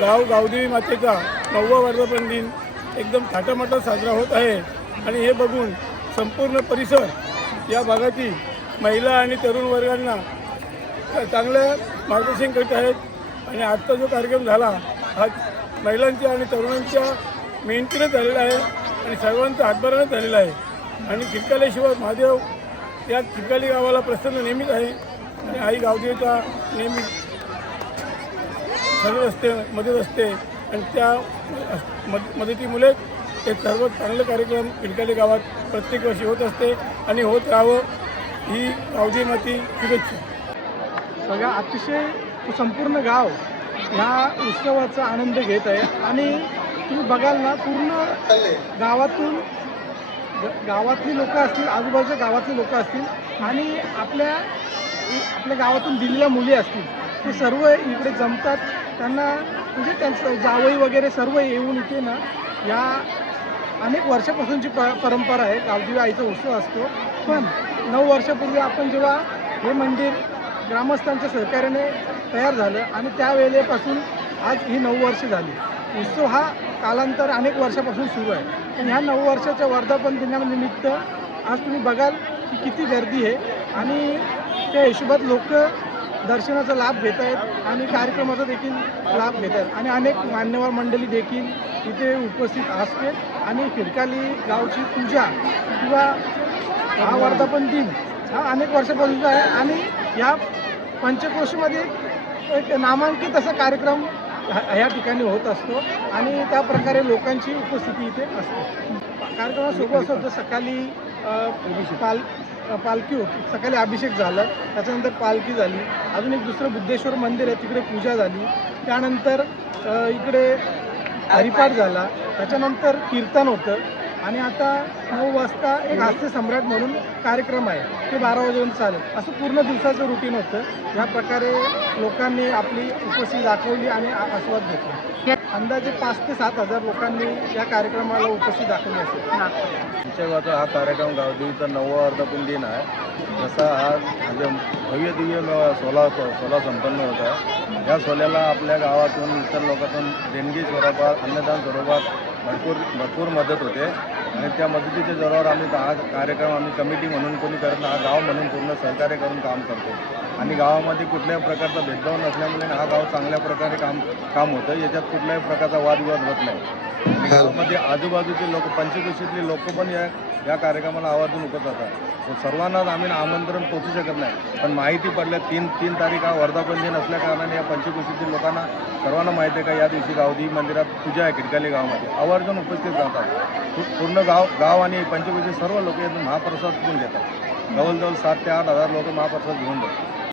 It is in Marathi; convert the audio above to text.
गाव गावदेवी मातेचा 9वा वर्धापन दिन एकदम थाटामाटात साजरा होत आहे आणि हे बघून संपूर्ण परिसर या भागातील महिला आणि तरुण वर्गांना चांगलं मार्गदर्शन करत आहेत। आणि आजचा जो कार्यक्रम झाला हा महिलांच्या आणि तरुणांच्या मेहनतीने झालेला आहे आणि सर्वांचा हातभाराने झालेला आहे। आणि खिडकालेश्वर महादेव या खिडकाली गावाला प्रसन्न नेहमीच आहे आणि आई गावदेवीचा नेहमी सर्व रस्ते मदत असते आणि त्या मदतीमुळे ते सर्व चांगले कार्यक्रम खिडकाली गावात प्रत्येक वर्षी होत असते आणि होत राहावं ही गावदेवी माती शुभेच्छा। सगळा अतिशय संपूर्ण गाव ह्या उत्सवाचा आनंद घेत आहे आणि तुम्ही बघाल ना पूर्ण गावातली लोक असतील, आजूबाजूच्या गावातली लोक असतील आणि आपल्या गावातून दिलेल्या मुली असतील, ते सर्व इकडे जमतात। त्यांना म्हणजे त्यांचं जावई वगैरे सर्व येऊन इथे ना या अनेक वर्षापासूनची परंपरा आहे। गावदेवी आईचा उत्सव असतो, पण 9 वर्षापूर्वी आपण जेव्हा हे मंदिर ग्रामस्थांच्या सहकार्याने तयार झालं आणि त्यावेळेपासून आज ही 9 वर्ष झाली। उत्सव हा कालांतर अनेक वर्षापासून सुरू आहे, पण ह्या 9 वर्षाच्या वर्धापन दिनानिमित्त आज तुम्ही बघाल की किती गर्दी आहे आणि त्या हिशोबात लोक दर्शनाचा लाभ घेत आहेत आणि कार्यक्रमाचा देखील लाभ घेत आहेत आणि अनेक मान्यवर मंडळी देखील इथे उपस्थित असते आणि खिडकाली गावची पूजा किंवा हा वर्धापन दिन हा अनेक वर्षापासूनचा आहे आणि या पंचक्रोशीमध्ये एक नामांकित असा कार्यक्रम ह्या ठिकाणी होत असतो आणि त्या प्रकारे लोकांची उपस्थिती इथे असते। कार्यक्रमासोबत असं सकाळी पालखी होती, सकाळी अभिषेक झाला, त्याच्यानंतर पालखी झाली, अजून एक दुसरं बुद्धेश्वर मंदिर आहे तिकडे पूजा झाली, त्यानंतर इकडे हरिपाठ झाला, त्याच्यानंतर कीर्तन होतं आणि आता 9 वाजता एक हास्य सम्राट म्हणून कार्यक्रम आहे, ते 12 वाजेपर्यंत चालेल। असं पूर्ण दिवसाचं रुटीन होतं। ह्या प्रकारे लोकांनी आपली उपस्थिती दाखवली आणि आस्वाद घेतला। अंदाजे 5 ते 7 हजार लोकांनी या कार्यक्रमाला उपस्थिती दाखवली असेल। आमच्या गावाचा हा कार्यक्रम गावदेवीचा 9वा वर्धापन दिन आहे। जसा हा म्हणजे भव्य दिव्य सोहळा संपन्न होत आहे। या सोहळ्याला आपल्या गावातून इतर लोकांतून देणगी स्वरूपात अन्नदान स्वरूपात भरपूर मदत होते आणि त्या मदतीच्या जोरावर आम्ही हा कार्यक्रम आम्ही कमिटी म्हणून कोणी करत नाही, हा गाव म्हणून पूर्ण सहकार्य करून काम करतो आणि गावामध्ये कुठल्याही प्रकारचा भेदभाव नसल्यामुळे हा गाव चांगल्या प्रकारे काम होतं। याच्यात कुठल्याही प्रकारचा वादविवाद होत नाही आणि गावामध्ये आजूबाजूचे लोक पंचक्रोशीतले लोक पण या कार्यक्रमाला आवर्जून उपस्थित असतात। सर्वांनाच आम्ही आमंत्रण पोचू शकत नाही, पण माहिती पडल्या 3 तारीख हा वर्धापन दिन असल्या कारणाने या पंचक्रोशीतील लोकांना सर्वांना माहिती आहे का या दिवशी गावदेवी मंदिरात पूजा आहे खिडकाली गावामध्ये, आवर्जून उपस्थित राहतात। पूर्ण गाव आणि पंचक्रोशी सर्व लोक यातून महाप्रसाद घेऊन घेतात। जवळजवळ 7 ते 8 हजार लोक महाप्रसाद घेऊन जातात।